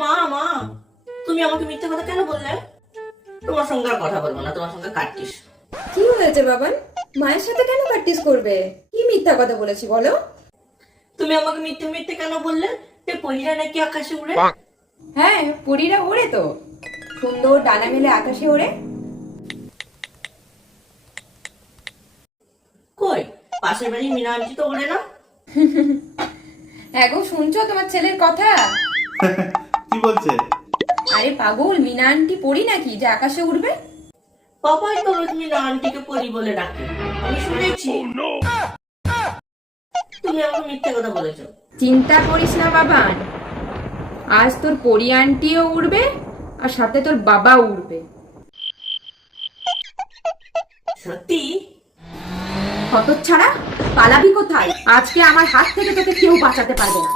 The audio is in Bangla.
মা মা, তুমি আমাকে মিথ্যে কথা কেন বললে? তোমার সঙ্গে আর কথা বলবো না, তোমার সঙ্গে কাটতিস। কি হয়েছে বাবান? মায়ের সাথে কেন প্র্যাকটিস করবে? কি মিথ্যা কথা বলেছি বলো? তুমি আমাকে মিথ্যে মিথ্যে কেন বললে যে পরীরা নাকি আকাশে উড়ে? হ্যাঁ, পরীরা ওড়ে তো, সুন্দর ডানা মেলে আকাশে ওড়ে। কই, পাশের বাড়ি মিনা আন্টি তো ওড়ে না? হ্যাঁ গো, শুনছো তোমার ছেলের কথা? কি বলছে? আরে পাগল, মিনা আন্টি পড়ি নাকি যে আকাশে উড়বে? পাপাই তো রোজ মিনা আন্টিকে পরি বলে ডাকে, আমি শুনেছি। তুমি আমাকে মিথ্যে কথা বলেছো। চিন্তা করিস না বাবান, আজ তোর পরি আন্টিও উড়বে আর সাথে তোর বাবা উড়বে। সত্যি? হতচ্ছাড়া, পালাবি কোথায়? আজকে আমার হাত থেকে তোকে কেউ বাঁচাতে পারবে না।